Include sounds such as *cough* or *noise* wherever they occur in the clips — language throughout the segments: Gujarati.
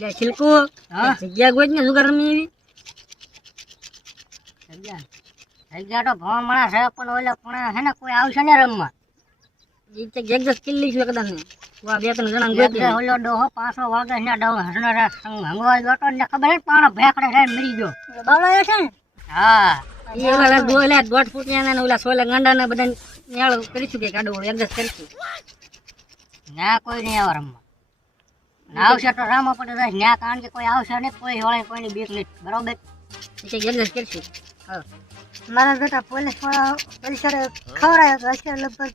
લે છિલકુ. હા? જગ્યા ગોજ ને જુગાર રમી એવી? જગ્યા. જગ્યા તો ભણમણા છે પણ ઓલા પણ હે ને કોઈ આવશે ને રમવા. ઈ તે એક દસ કિલ્લી છે કદાચ. વા બે ત્રણ જણા ગોતી એટલે ઓલો ડોહો પાછો વાગે ને ડો હસનારા હંગવા ગયો ને ખબર હે પાણો ભેખડે છે મરી ગયો. બાવળો છે ને? હા. ઈ ઓલા ઓલા દોઢ ફૂટિયા ને ઓલા સોલા ગાંડા ને બધા ન્યાળ કરીશું કે કાઢો એક દસ કરીશું ના કોઈ નહીં આવે રમવા. આવશે તો રામ પડે જાય. ન્યા કારણ કે કોઈ આવશે નહીં કોઈ હોય કોઈની બીક નહીં. બરોબર? એક દસ કરીશું મારા બેટા પોલીસ પોલીસ ખવડાયો તો હશે લગભગ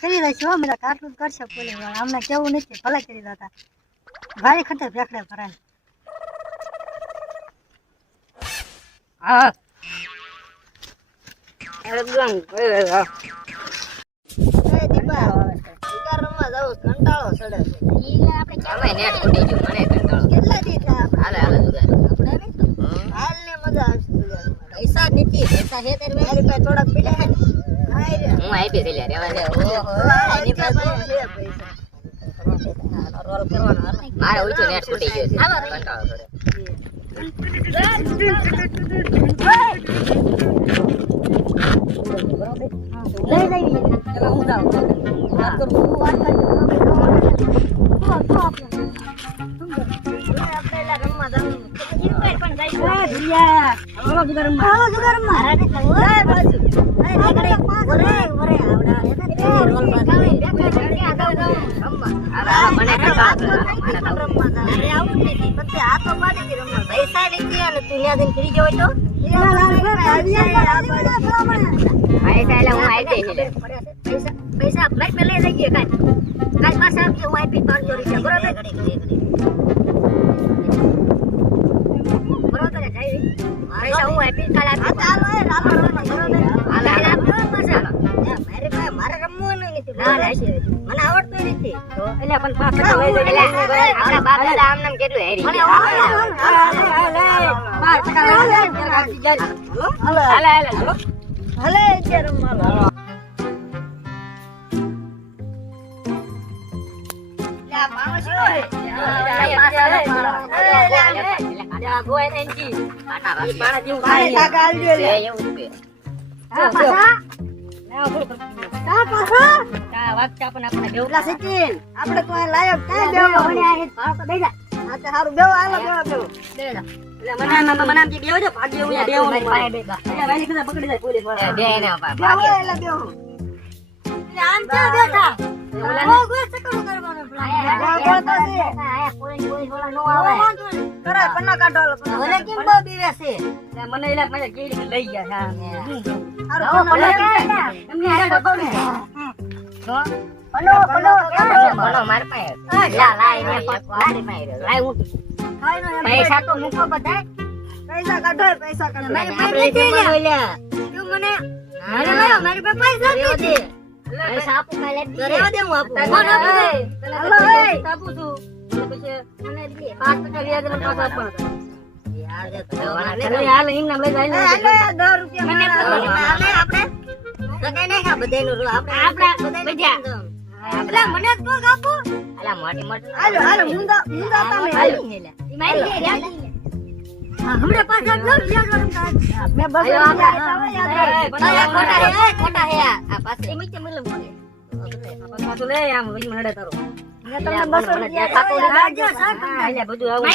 કરી રહેશે હો મેરા કાટલું કરશે પોલીસવાળા. અમને કેવું નથી ભલે કરી દેતા ભારે ખતર ફેંકડે ભરે હા. એકદમ દીપા. અમે નેટ ફૂટી ગયું મને કંટાળો હાલે હાલે જુગાર પૈસા નથી પૈસા છે તારી મારી પાસે થોડાક પીડા હું આપી દઈ લે રેવા દે ઓહો એની પાસે રોલ કરવાનો મારે ઊંચું નેટ ફૂટી ગયું કંટાળો કરે લઈ જઈએ હું જાઉં વાત કરું વાત હાલો. હાલે હાલે કરે પૈસા પૈસા પૈસા પૈસા માં લઈ જઈએ કાલ કાલ પાછા આપજો હું આપી પાંચસો રૂપિયા બરોબર? મને આવડતું નથી તો એટલે પણ પાંચ ટકા બાપ ત્યાં ગોય ને એનથી. કાંટા રાખી. માણસ જેવું થાય. કાકા આલજો લે. એવું. હા, પાછા. પકડી જાય પોલીસ મારી પાસે. મારી પાસે. પૈસા તો મૂકો બધાય. પૈસા કાઢો, પૈસા કાઢો. આપણે જમવાનું મને મારી પાસે પૈસા નથી. દે. પૈસા આપું કાલે જ દે. દે, હું આપું. કોણ આપું હાલો, એ. આપું છું. એટલે પછી પાંચ ટકા વ્યાજ મને પાછા આપવાના. યાર, જે થવાના છે. હાલ એમ નામ લઈ જાય હાલો, દસ રૂપિયા મને હાલે, આપણે સગાઈ નહીં ખા બધાયનું રૂ. આપણે આપણા બધા. એટલે મને જ કોક અલા, મોટી મોટી. હાલો, હાલો, મુંદા- મુંદા તમે હાલો. હા, હમણાં પાછા જો, વ્યાજ વાળા કાઢ. મેં બસ. યાદ બધા આ ખોટા હે, એ ખોટા હે આ. આ પાસે. પાછું લે આમ વચમાં હડે તારો. મેં તમને બસો રૂપિયા દેખાતું આપ્યા. નથી. રાખજો, સાહેબ. હા, એટલે બધું આવું.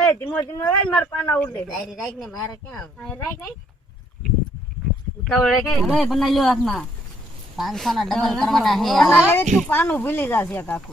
એ, ધીમો ધીમો રાખ, મારા પાના ઉડે. ડાયરી રાખને મારે ક્યાં ઉતાવળ રાખે. હવે બનાવી લ્યો હાથમાં. પાંચસો ના ડબલ કરવાના હે તું પાનું ભૂલી જશે કાકુ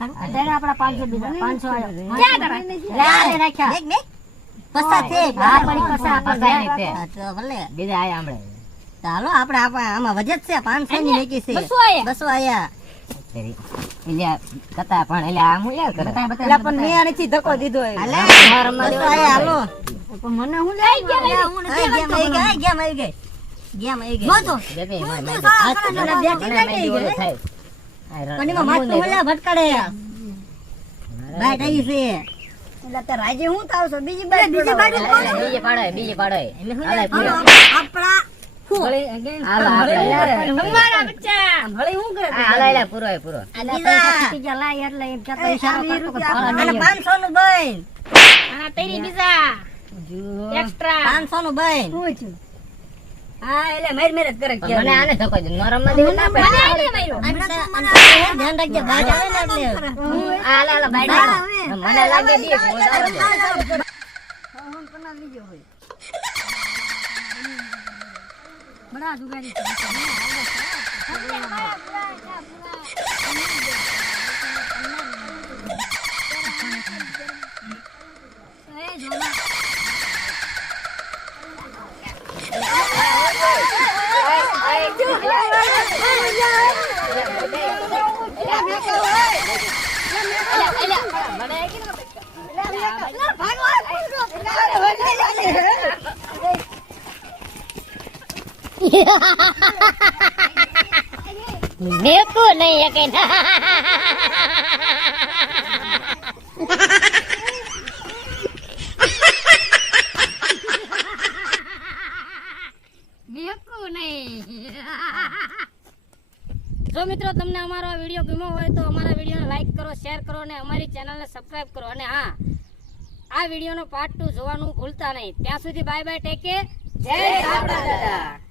અત્યારે પાંચસો બીજા પાંચસો. પસા છે હા, બીજા આયા હમણાં. ચાલો આપણે આમાં વજત છે પાંચસો ની વેચી છે બસો આયા બસ મને હું આઈ ગયા, હું નથી લાગતો. આઈ ગયા, આઈ ગયા. ગેમ આવી ગઈ. જોજો. બેબી માર માર મને બેટી મને લાગી મેં ગઈ. થાય આ ર- પણ એમાં માથું રમવું ઓલા ભટકાડે. બાઈટ આવી છે. એટલે તે રાજે હું થાવ બીજી બાઈટ બીજી બાઈટ પડાવો. પાડો બીજે પાડો એટલે શું હાલે, લે? પૂરો. આપણા હાલો, આપણે. અમારા બચ્ચા. ભલે હું કરે આ હાલો, એટલે પૂરો એ પૂરો આ પૈસા ફૂટી ગયા લાય એટલે એમ કહેતા ઈશારો કરતો કે ભાડા નહીં આવે. 500 નું બન. પાંચસો નું બન. હું એટલે મારી મેરેજ કરે પણ મને આને ધક્કો દે નરમમાં દેવું ના પડે અને તે- અને ધ્યાન રાખજે બાજ આવે ને એટલે આ હાલે, હાલે, બાઈટ મને લાગે બે ભૂલ આવે છે. બડા જુગારી છે. *laughs* મેકું નહીં એકે જો મિત્રો તમને અમારો આ વીડિયો ગમ્યો હોય તો અમારા વિડીયોને લાઇક કરો શેર કરો અને અમારી ચેનલને સબસ્ક્રાઈબ કરો. અને હા, આ વિડીયોનો પાર્ટ ટુ જોવાનું ભૂલતા નહીં. ત્યાં સુધી બાય બાય ટેક જય દાદા.